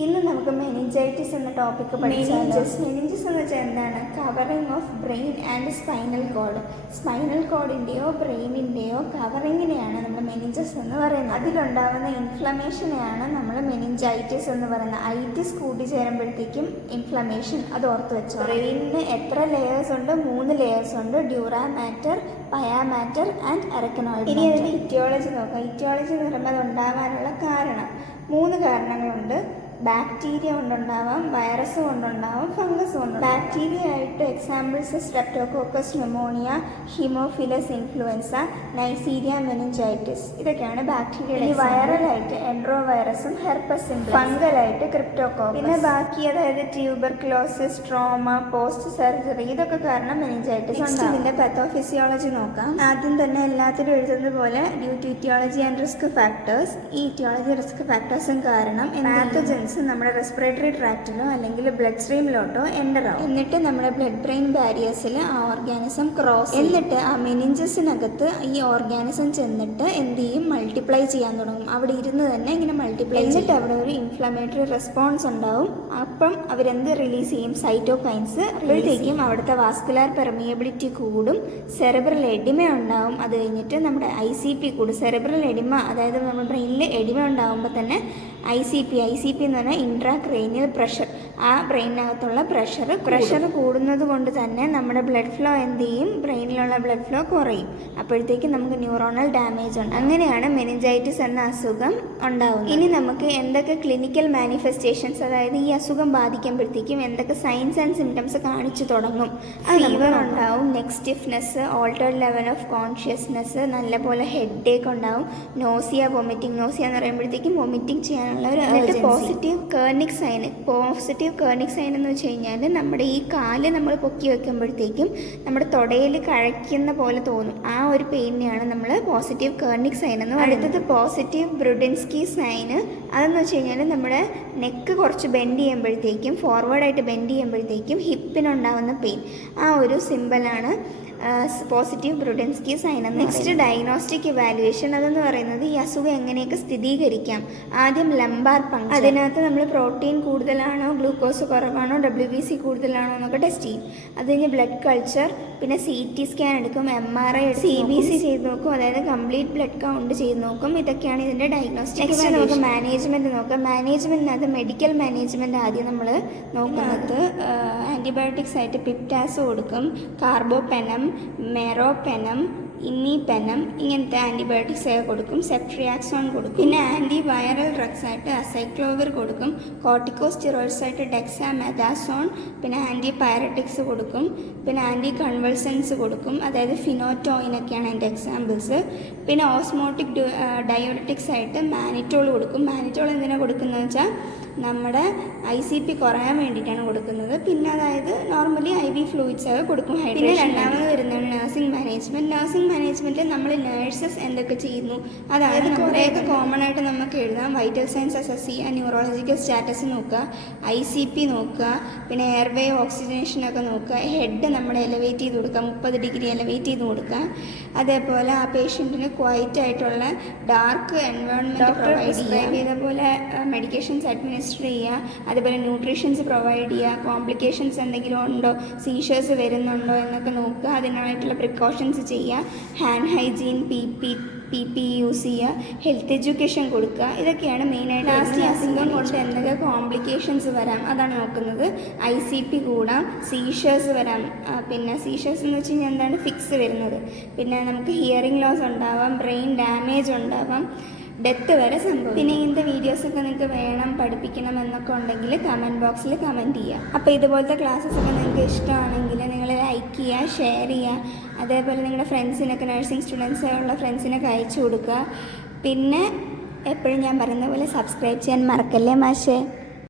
ഇന്ന് നമുക്ക് മെനിഞ്ചൈറ്റിസ് എന്ന ടോപ്പിക്ക് പഠിച്ചാലോ. മെനിഞ്ചസ് എന്ന് വെച്ചാൽ എന്താണ്? Covering of brain and spinal cord. Spinal കോഡിൻ്റെയോ ബ്രെയിനിൻ്റെയോ കവറിങ്ങിനെയാണ് നമ്മൾ മെനിഞ്ചസ് എന്ന് പറയുന്നത്. അതിലുണ്ടാകുന്ന ഇൻഫ്ലമേഷനെയാണ് നമ്മൾ മെനിഞ്ചൈറ്റിസ് എന്ന് പറയുന്നത്. ഐറ്റിസ് കൂട്ടിച്ചേരുമ്പോഴത്തേക്കും ഇൻഫ്ലമേഷൻ, അത് ഓർത്ത് വെച്ചോ. ബ്രെയിനിന് എത്ര ലെയേഴ്സ് ഉണ്ട്? 3 ലെയേഴ്സ് ഉണ്ട്. Dura mater, pia mater and arachnoid. ഇനി അതിൻ്റെ ഇറ്റിയോളജി നോക്കാം. ഇറ്റിയോളജി എന്ന് പറയുമ്പോൾ അത് ഉണ്ടാകാനുള്ള കാരണം 3 കാരണങ്ങളുണ്ട്. ബാക്ടീരിയ കൊണ്ടുണ്ടാവാം, വൈറസ് കൊണ്ടുണ്ടാവാം, ഫംഗസ് കൊണ്ടുണ്ടാവാം. ബാക്ടീരിയ ആയിട്ട് examples streptococcus pneumonia, haemophilus influenza, neisseria meningitis. ഇതൊക്കെയാണ് ബാക്ടീരിയ. വൈറലായിട്ട് എൻട്രോ വൈറസും ഹെർപ്പസ് സിംപ്ലക്സ്. ഫംഗലായിട്ട് ക്രിപ്റ്റോകോക്കസ്. പിന്നെ ബാക്കി അതായത് ട്യൂബർക്ലോസിസ്, ട്രോമ, പോസ്റ്റ് സർജറി, ഇതൊക്കെ കാരണം മെനിഞ്ചൈറ്റിസ് ഉണ്ട്. ഇതിന്റെ പത്തോഫിസിയോളജി നോക്കാം. ആദ്യം തന്നെ എല്ലാത്തിലും എഴുതുന്നത് പോലെ due to aetiology and risk factors. ഈ ഇറ്റിയോളജി റിസ്ക് ഫാക്ടേഴ്സും കാരണം പാത്തജൻസ് നമ്മുടെ റെസ്പിറേറ്ററി ട്രാക്റ്റിലോ അല്ലെങ്കിൽ ബ്ലഡ് സ്ട്രീമിലോട്ടോ എൻ്റർ ആവും. എന്നിട്ട് നമ്മുടെ ബ്ലഡ് ബ്രെയിൻ ബാരിയേഴ്സിൽ ആ ഓർഗാനിസം ക്രോസ്, എന്നിട്ട് ആ മെനിഞ്ചസിനകത്ത് ഈ ഓർഗാനിസം ചെന്നിട്ട് എന്ത് ചെയ്യും? മൾട്ടിപ്ലൈ ചെയ്യാൻ തുടങ്ങും. അവിടെ ഇരുന്ന് തന്നെ ഇങ്ങനെ മൾട്ടിപ്ലൈ, എന്നിട്ട് അവിടെ ഒരു ഇൻഫ്ലമേറ്ററി റെസ്പോൺസ് ഉണ്ടാവും. അപ്പം അവരെന്ത് റിലീസ് ചെയ്യും? സൈറ്റോകൈൻസ്. അപ്പോഴത്തേക്കും അവിടുത്തെ വാസ്കുലാർ പെർമിയബിലിറ്റി കൂടും, സെറിബ്രൽ എഡിമ ഉണ്ടാവും. അത് കഴിഞ്ഞിട്ട് നമ്മുടെ ICP കൂടും. സെറിബ്രൽ എഡിമ അതായത് നമ്മുടെ ബ്രെയിനിൽ എഡിമ ഉണ്ടാകുമ്പോൾ തന്നെ ICP എന്ന് പറഞ്ഞാൽ ഇൻട്രാക്രേനിയൽ പ്രഷർ. ആ ബ്രെയിനകത്തുള്ള പ്രഷർ കൂടുന്നത് കൊണ്ട് തന്നെ നമ്മുടെ ബ്ലഡ് ഫ്ലോ എന്ത് ചെയ്യും? ബ്രെയിനിലുള്ള ബ്ലഡ് ഫ്ലോ കുറയും. അപ്പോഴത്തേക്കും നമുക്ക് ന്യൂറോണൽ ഡാമേജ് ഉണ്ട്. അങ്ങനെയാണ് മെനിഞ്ചൈറ്റിസ് എന്ന അസുഖം ഉണ്ടാകുന്നത്. ഇനി നമുക്ക് എന്തൊക്കെ ക്ലിനിക്കൽ മാനിഫെസ്റ്റേഷൻസ്, അതായത് ഈ അസുഖം ബാധിക്കുമ്പോഴത്തേക്കും എന്തൊക്കെ സൈൻസ് ആൻഡ് സിംറ്റംസ് കാണിച്ചു തുടങ്ങും? ഫീവർ ഉണ്ടാവും, neck stiffness, altered level of consciousness, നല്ലപോലെ ഹെഡ് ഏക്ക് ഉണ്ടാവും, നോസിയ, വൊമിറ്റിംഗ്. നോസിയ എന്ന് പറയുമ്പോഴത്തേക്കും വൊമിറ്റിംഗ് ചെയ്യാനുള്ള ഒരു പോസിറ്റീവ് കേർണിക് സൈൻ എന്ന് വെച്ച് കഴിഞ്ഞാൽ നമ്മുടെ ഈ കാല് നമ്മൾ പൊക്കി വെക്കുമ്പോഴത്തേക്കും നമ്മുടെ തുടയിൽ കഴയ്ക്കുന്ന പോലെ തോന്നും. ആ ഒരു പെയിനെയാണ് നമ്മൾ പോസിറ്റീവ് കേർണിക് സൈൻ എന്ന് പറയുന്നത്. അടുത്തത് പോസിറ്റീവ് ബ്രുഡിൻസ്കി സൈന്. അതെന്ന് വെച്ച് കഴിഞ്ഞാൽ നമ്മുടെ നെക്ക് കുറച്ച് ബെൻഡ് ചെയ്യുമ്പോഴത്തേക്കും, ഫോർവേഡായിട്ട് ബെൻഡ് ചെയ്യുമ്പോഴത്തേക്കും ഹിപ്പിനുണ്ടാകുന്ന പെയിൻ, ആ ഒരു സിമ്പലാണ് positive Brudzinski sign. Next diagnostic evaluation. അതെന്ന് പറയുന്നത് ഈ അസുഖം എങ്ങനെയൊക്കെ സ്ഥിരീകരിക്കാം. ആദ്യം ലംബാർ പങ്ക്ചർ. അതിനകത്ത് നമ്മൾ പ്രോട്ടീൻ കൂടുതലാണോ, ഗ്ലൂക്കോസ് കുറവാണോ, WBC കൂടുതലാണോ എന്നൊക്കെ ടെസ്റ്റ് ചെയ്യും. അത് കഴിഞ്ഞ് ബ്ലഡ് കൾച്ചർ, പിന്നെ CT സ്കാൻ എടുക്കും, MRI, CBC ചെയ്ത് നോക്കും, അതായത് കംപ്ലീറ്റ് ബ്ലഡ് കൗണ്ട് ചെയ്ത് നോക്കും. ഇതൊക്കെയാണ് ഇതിൻ്റെ ഡയഗ്നോസ്റ്റിക്. നെക്സ്റ്റ് നമുക്ക് മാനേജ്മെൻറ്റ് നോക്കാം. മാനേജ്മെൻറ്റിനകത്ത് മെഡിക്കൽ മാനേജ്മെൻറ്റ് ആദ്യം നമ്മൾ നോക്കുന്നത് ആൻറ്റിബയോട്ടിക്സ് ആയിട്ട് പിപ്റ്റാസ് കൊടുക്കും, കാർബോപെനം, മെറോപെനം, ഇമ്മിപെനം, ഇങ്ങനത്തെ ആൻറ്റിബയോട്ടിക്സ് ഒക്കെ കൊടുക്കും. സെപ്ട്രിയാക്സോൺ കൊടുക്കും. പിന്നെ ആൻറ്റി വൈറൽ ഡ്രഗ്സ് ആയിട്ട് അസൈക്ലോവിർ കൊടുക്കും, കോർട്ടിക്കോസ്റ്റിറോയിഡ്സ് ആയിട്ട് ഡെക്സാമെഥാസോൺ, പിന്നെ ആൻറ്റി പൈററ്റിക്സ് കൊടുക്കും, പിന്നെ ആൻറ്റി കൺവൾസൻസ് കൊടുക്കും, അതായത് ഫിനോറ്റോയിനൊക്കെയാണ് അതിൻ്റെ എക്സാമ്പിൾസ്. പിന്നെ ഓസ്മോട്ടിക് ഡയോറിറ്റിക്സ് ആയിട്ട് മാനിറ്റോൾ കൊടുക്കും. മാനിറ്റോൾ എന്തിനാണ് കൊടുക്കുന്നത് വെച്ചാൽ നമ്മുടെ ICP കുറയാൻ വേണ്ടിയിട്ടാണ് കൊടുക്കുന്നത്. പിന്നെ അതായത് നോർമലി IV ഫ്ലൂയിഡ്സ് ഒക്കെ കൊടുക്കും. പിന്നെ രണ്ടാമത് വരുന്നതാണ് നഴ്സിംഗ് മാനേജ്മെൻറ്റ്. നമ്മൾ നേഴ്സസ് എന്തൊക്കെ ചെയ്യുന്നു, അതായത് കുറേയൊക്കെ കോമൺ ആയിട്ട് നമുക്ക് എഴുതാം. വൈറ്റൽ സൈൻസ് അസസ് ചെയ്യുക, ന്യൂറോളജിക്കൽ സ്റ്റാറ്റസ് നോക്കുക, ICP നോക്കുക, പിന്നെ എയർവേ ഓക്സിജനേഷനൊക്കെ നോക്കുക. ഹെഡ് നമ്മൾ എലവേറ്റ് ചെയ്ത് കൊടുക്കുക, 30 ഡിഗ്രി എലവേറ്റ് ചെയ്ത് കൊടുക്കുക. അതേപോലെ ആ പേഷ്യൻറ്റിന് ക്വയറ്റ് ആയിട്ടുള്ള ഡാർക്ക് എൻവയോൺമെൻറ്റ് പ്രൊവൈഡ് ചെയ്യുക. ഇതേപോലെ മെഡിക്കേഷൻസ് അഡ്മിനിസ്ട്രേറ്റ് ചെയ്യുക. അതേപോലെ ന്യൂട്രീഷൻസ് പ്രൊവൈഡ് ചെയ്യുക. കോംപ്ലിക്കേഷൻസ് എന്തെങ്കിലും ഉണ്ടോ, സീഷേഴ്സ് വരുന്നുണ്ടോ എന്നൊക്കെ നോക്കുക. അതിനായിട്ടുള്ള പ്രിക്കോഷൻസ് ചെയ്യുക. ഹാൻഡ് ഹൈജീൻ, PP യൂസ് ചെയ്യുക. ഹെൽത്ത് എഡ്യൂക്കേഷൻ കൊടുക്കുക. ഇതൊക്കെയാണ് മെയിനായിട്ട്. ലാസ്റ്റ് അസുഖം കൊണ്ട് എന്തൊക്കെ കോംപ്ലിക്കേഷൻസ് വരാം അതാണ് നോക്കുന്നത്. ICP കൂടാം, സീഷേഴ്സ് വരാം. പിന്നെ സീഷേഴ്സ് എന്ന് വെച്ച് കഴിഞ്ഞാൽ എന്താണ്? ഫിക്സ് വരുന്നത്. പിന്നെ നമുക്ക് ഹിയറിംഗ് ലോസ് ഉണ്ടാവാം, ബ്രെയിൻ ഡാമേജ് ഉണ്ടാവാം, ഡെത്ത് വരെ സംഭവിക്കും. പിന്നെ ഇങ്ങനത്തെ വീഡിയോസൊക്കെ നിങ്ങൾക്ക് വേണം, പഠിപ്പിക്കണം എന്നൊക്കെ ഉണ്ടെങ്കിൽ കമൻറ്റ് ബോക്സിൽ കമൻറ്റ് ചെയ്യുക. അപ്പോൾ ഇതുപോലത്തെ ക്ലാസ്സസൊക്കെ നിങ്ങൾക്ക് ഇഷ്ടമാണെങ്കിൽ നിങ്ങൾ ലൈക്ക് ചെയ്യുക, ഷെയർ ചെയ്യുക. അതേപോലെ നിങ്ങളുടെ ഫ്രണ്ട്സിനൊക്കെ, നഴ്സിംഗ് സ്റ്റുഡൻസ് ഉള്ള ഫ്രണ്ട്സിനൊക്കെ അയച്ചു കൊടുക്കുക. പിന്നെ എപ്പോഴും ഞാൻ പറയുന്ന പോലെ സബ്സ്ക്രൈബ് ചെയ്യാൻ മറക്കല്ലേ മാഷേ.